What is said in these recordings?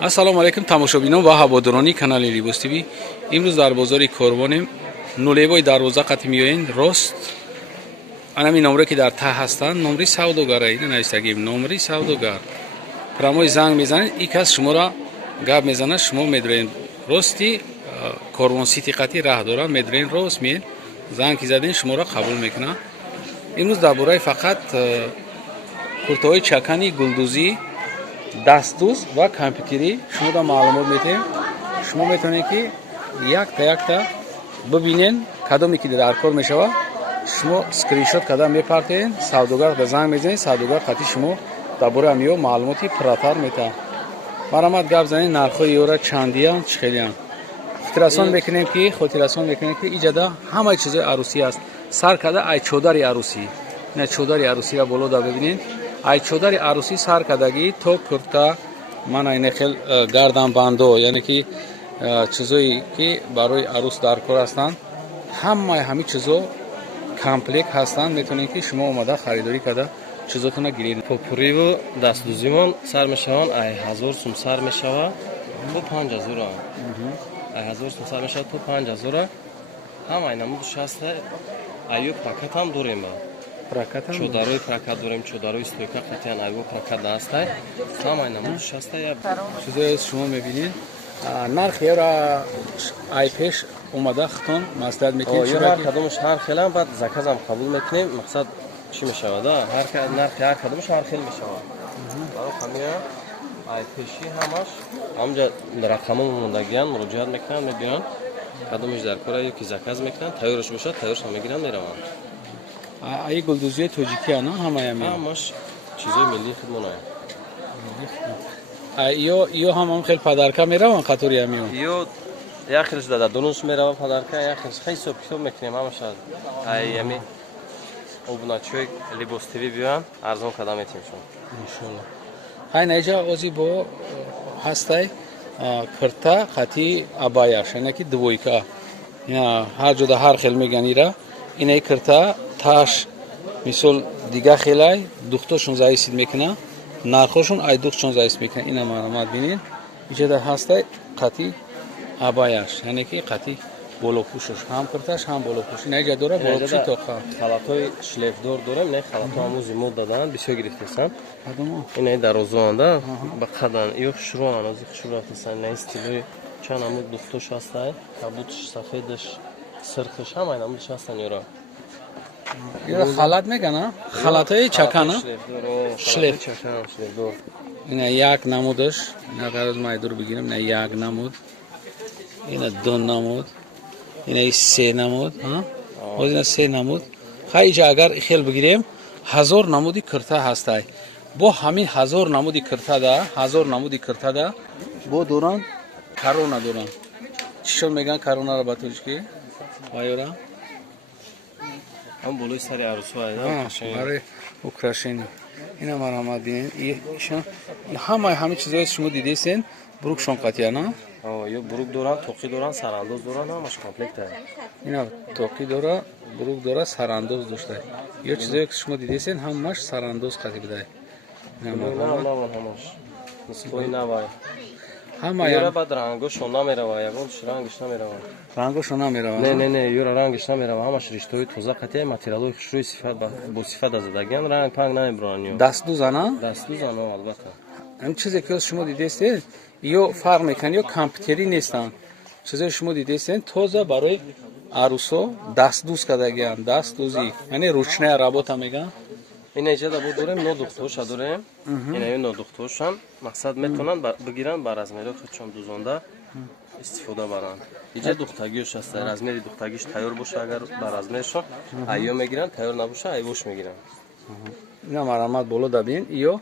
ассалому алайкум тамошобинон ва ҳаводорони канали Libos TV. Имрӯз дар бозори Корвонем нулевои дарвоза қатъ меоянд. Рост анами номре ки дар та ҳастанд номри савдогара ина навистагим номри савдогар. Прамои занг мезанед и кас шуморо гап мезанад шумо медуред рости Корвон Сити қатъи раҳ дорад медуред рост меед занг ки заден шуморо қабул мекунад. имрӯз дар бораи фақат куртаҳои чакани гулдузӣ дастдӯз ва компютери шуморо маълумот медиҳем. шумо метавонед ки якта бибинед кадоме ки дар кор мешавад шумо скриншот карда мепартед савдогар ба занг мезанед савдогар қатъи шумо дар бораи амиё маълумоти пурратар метавад. марамат гап занед нархҳои ёра чандиянд чӣ хелиянд. хотиррасон мекунем ки иҷада ҳамаи чизои арӯсӣ аст. сар карда ай чодари арӯсӣ ина чодари арӯсиро болода бибинед. ай чодари арӯсӣ сар кардагӣ то курта мана ин хел гарданбандо яъне ки чизое ки барои арӯс дар кор ҳастанд ҳамаи ҳамин чизо комплект ҳастанд. метавонед ки шумо омада харидорӣ карда чизотонро гиред. попуриву дастдӯзимон сар мешаванд ай 1000 сум сар мешавад то 5000 ай 1000 сум сар мешавад то 5000 ҳамаи намудаш ҳаста. айё прокат ҳам дорем ба чодарои прокат дорем чодарои стойка қатъиян айво прокат ҳастай ҳамаи намудаш ҳаста. чизое шумо мебинед нархи ёра ай пеш омада хитон маслиҳат метиҳед ҳар кадомаш ҳар хелам баъд заказам қабул мекунем. мақсад чӣ мешавад нархи ҳар кадомаш ҳар хел мешавад. баро ҳамия ай пеши ҳамаш ҳамҷа рақамон мондагиян муроҷиат мекунанд мебиёнд кадомаш дар кора ё ки заказ мекунанд тайёраш бошад тайёрашро мегиранд мераванд. ай гулдузии тоҷикияна ҳамаш чизои миллии худмонае. ё ҳамон хел падарка мераванд қатори амиё ё яхелш дада донуш мерава падарка яхелш хай ҳисоб китоб мекунем ҳамаш ай ями обуначои Libos TV биёянд арзон карда метиҳем шумо иншоалло. ҳай наиҷа ози бо ҳастай курта қатъи абаяш яъне ки двойка ҳар ҷода ҳар хел мегӯянд ира инаи курта таш мисол дига хелай духташон зависит мекунад нархошон ай духтшон зависит мекунад. ина маълумот бинед иҷода ҳастай қатъи абаяш яъне ки қатъи болопӯшаш ҳам курташ ҳам болопӯш ина иҷа дора болопӯши тоқа халатҳои шлефдор дорем не халатҳо ҳамун зимод даданд бисёр гирифтасан инаи дарозоанда ба қадан ё хушрӯан аз хушрӯ рафтасан инаи стилои чанд ҳамун духтош ҳастай кабутш сафедаш сирхаш ҳамаи намудаш ҳастан ёра ёра халат мегана халатҳои чакана шлеф шлефдор ина як намудаш ина қароз майдур бигирам ина як намуд ина ду намуд инаи се намуд боз ина се намуд. хай иҷа агар хел бигирем 1000 намуди курта ҳастай. бо ҳамин 1000 намуди куртада бо доранд корона доранд. чишон меган коронара ба тоҷикӣ вайёра ҳам болои сари арӯсҳо барои украшение. ина марҳамат бинед ҳамаи ҳамин чизое шумо дидесен бурукшон қатъиян ё бурук доранд тоқӣ доранд сарандоз доранд ҳамаш комплект аст. ина тоқӣ дора бурук дора сарандоз доштай ё чизое ки шумо дидесен ҳамаш сарандоз қатъи будай. ҳамаёра баъд рангошон намеравад ягон рангиш намеравад рангошон намеравад не ёра рангиш намеравад ҳамаш риштаҳои тоза қатъия материалҳои хушрӯи бо сифат азадагиян ранг панг намебаронанд. дастдӯзана албатта ин чизе ки шумо дидесен ё фарқ мекунад ё компютери нестанд. чизое шумо дидесен тоза барои арӯсҳо дастдӯз кардагиян дастдӯзӣ яъне ручная работа меган. ина иҷада бо дорем нодухтоша дорем инаё нодухтошан мақсад метавонанд бигиранд ба размери худшон дӯзонда истифода баранд. иҷа духтагиёш аст размери духтагиш тайёр боша агар ба размершон айё мегиранд тайёр набоша айвош мегиранд. ина марҳамат боло дабин ё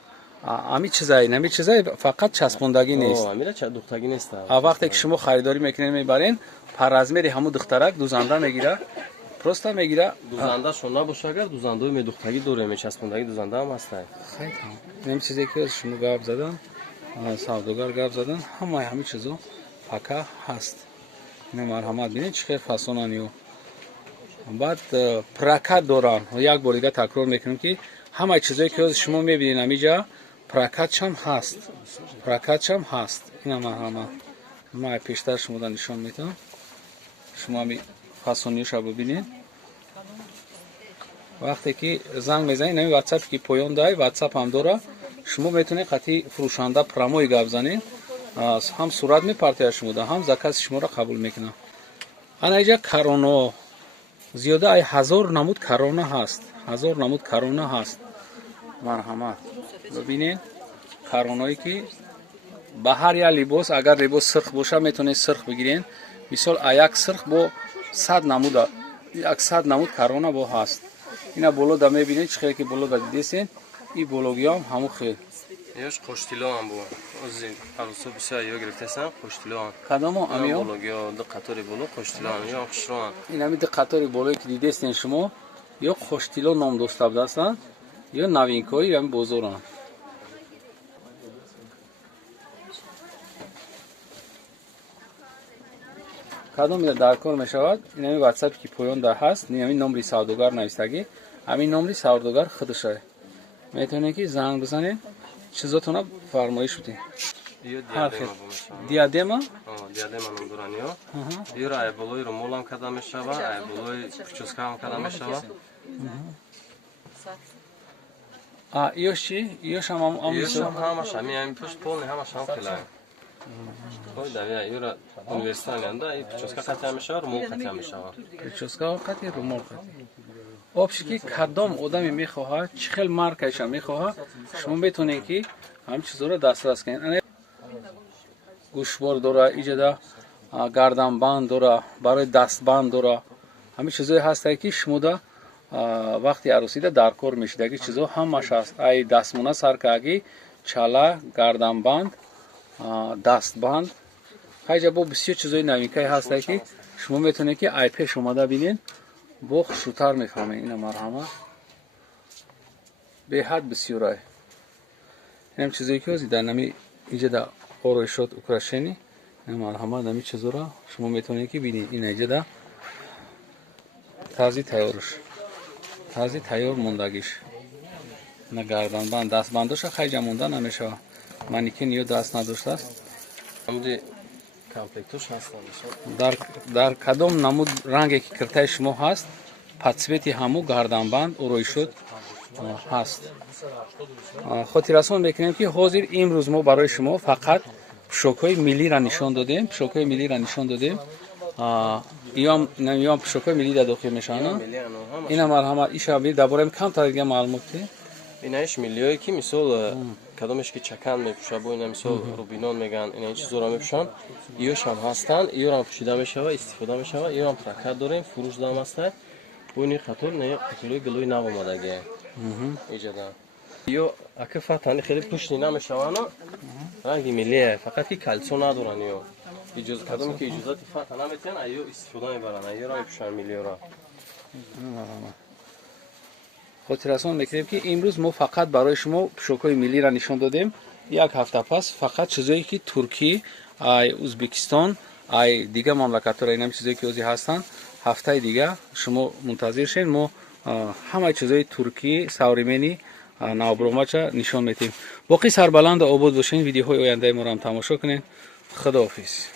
ами чизай фақат часпондагӣ нест амира духтагӣ нест. вақте ки шумо харидорӣ мекунед мебарен па размери ҳамун духтарак дӯзанда мегира просто мегира дӯзандашон набоша агар дӯзандаи медухтагӣ дорем мечаспондагӣ дӯзанда ҳам ҳастай. ин чизе ки шумо гап задан савдогар гап задан ҳамаи ҳамин чизо пака ҳаст. ина марҳамат бинед чӣ хел фасонан ё баъд прокат доранд. як бор дига такрор мекунем ки ҳамаи чизое ки шумо мебинед амиҷа прокатчам ҳаст. Прокатчам ҳаст. Ина марҳама. Ман пештар шумода нишон метавам. Шумо ами фасониёша бибинед. вақте ки занг мезанед нами ватсапе ки поён дай ватсап ҳам дора. шумо метавонед қатъи фурӯшанда прамои гап занед. ҳам сурат мепартояд шумода, ҳам закази шуморо қабул мекунад. ана иҷа карона зиёда ай 1000 намуд карона ҳаст. 1000 намуд карона ҳаст. марҳамат. бибинед кароное ки ба ҳар як либос агар либос сирх боша метавонед сирх бигиред. мисол як сирх бо 100 намуда 100 намуд карона бо ҳаст. ина болода мебинед чӣ хеле ки болода дидесен. ин бологиам ҳамун хел. Ёш қоштилоам бу. Ози арусо бисёр ё гирифтасам қоштилоам. кадомо амиё Бологиё ду қатори боло қоштилоам. Ё хушроам. инами ду қатори болое ки дидесен шумо ё қоштило ном дошта будастанд ё навинкои ами бозоранд. кадом ина дар кор мешавад. инами ватсапе ки поёнда ҳаст. инами номри савдогар навистагӣ. ҳамин номри савдогар худашае. метавонед ки занг бизанед чизотона фармоиш будем. Ё ҳар хел диадема. диадема Диадема ном дуран ё. Ёра ай болои румолам када мешава, ай болои прическам када мешава. ёш чи ёш ҳам Ёш ҳамаш ами пушт полни ҳамаш ҳам хелай. Ой давя ёра университет янда ай прическа ката мешава, румол ката мешава. прическа қати румол қати обши ки кадом одаме мехоҳад чӣ хел маркаиша мехоҳад шумо метавонед ки ҳам чизоро дастрас кунед. гӯшбор дора иҷада гарданбанд дора барои дастбанд дора ҳамин чизое ҳастае ки шумода вақти аросида дар кор мешидаги чизо ҳамаш ҳаст. ай дастмона саркагӣ чала гарданбанд дастбанд ҳайҷа бо бисёр чизои навинкае ҳастае ки шумо метавонед ки ай пеш омада бинед бо хушрӯтар мефаҳмед. ина марҳама беҳад бисёрае. инам чизое ки ҳози дар нами иҷада ороишот украшени ина марҳама нами чизора шумо метавонед ки бинед. ина иҷада тарзи тайёрш тарзи тайёр мондагиш. ина гарданбанд дастбандоша хайҷа монда намешавад. манекен ё даст надоштааст. Амди комплектуш ҳастан. дар кадом намуд ранге ки киртаи шумо ҳаст подсвети ҳаму гарданбанд ороишот ҳаст. хотиррасон мекунем ки ҳозир имрӯз мо барои шумо фақат пӯшокҳои миллиро нишон додем. пӯшокҳои миллиро нишон додем. иём пӯшокҳои милли дар дохил мешаванд. ина марҳамат иша дар бораи камтар дига маълумот дед. Инаиш миллиое ки мисол кадомеш ки чакан мепӯша бо ина мисол рубинон меган ина ин чизоро мепӯшанд. Иёш ҳам ҳастанд. иёрам пӯшида мешава, истифода мешава. иёрам прокат дорем, фурӯш дам аста. бо ини қатор не қаторои гилои нав омадагие. иҷада. ё акифа тани хеле пӯшни намешаванд. ранги миллие фақат ки калсо надоранд ё. кадоме ки иҷозати фата наметиҳанд, ай ё истифода мебаранд, ай ёра мепӯшанд миллиёра. хотиррасон мекунем ки имрӯз мо фақат барои шумо пӯшокҳои миллиро нишон додем. як ҳафта пас фақат чизое ки туркӣ ай ӯзбекистон ай дига мамлакатҳоро инам чизое ки ҳозир ҳастанд ҳафтаи дига шумо мунтазир шед. мо ҳамаи чизои туркӣ савремени навбуромача нишон метиҳем. боқӣ сарбаланду обод бошед. видеоҳои ояндаи моро ҳам тамошо кунед. худоҳофиз.